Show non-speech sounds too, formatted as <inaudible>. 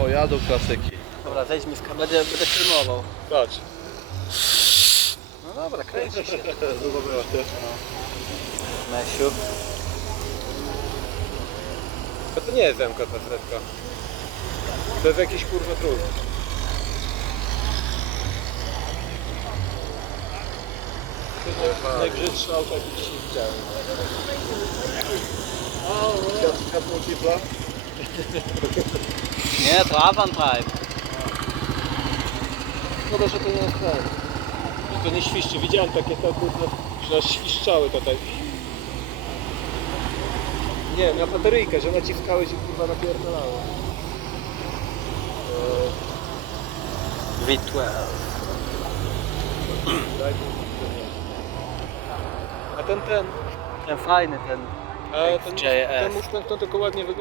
O, jadą klasyki. Dobra, zejdź mi z kamery, będę, będę filmował. Patrz. No dobra, kręci się. <laughs> Długo było. Mesiu. A to nie jest MK setka. To jest jakiś kurwa trud. Najbrzydszy auto jaki dzisiaj widziałem. Światło kibla. Nie, to Avantime. Szkoda, że to nie jest ten. Że to nie świszczy. Widziałem takie to kurwa, że aż świszczały tutaj. Nie, na bateryjkę, że naciskałeś i kurwa napierdalało. Eee, V12. daj mi- A ten, ten, Ten fajny ten. A ten, ten Mustang to tylko ładnie wygląda.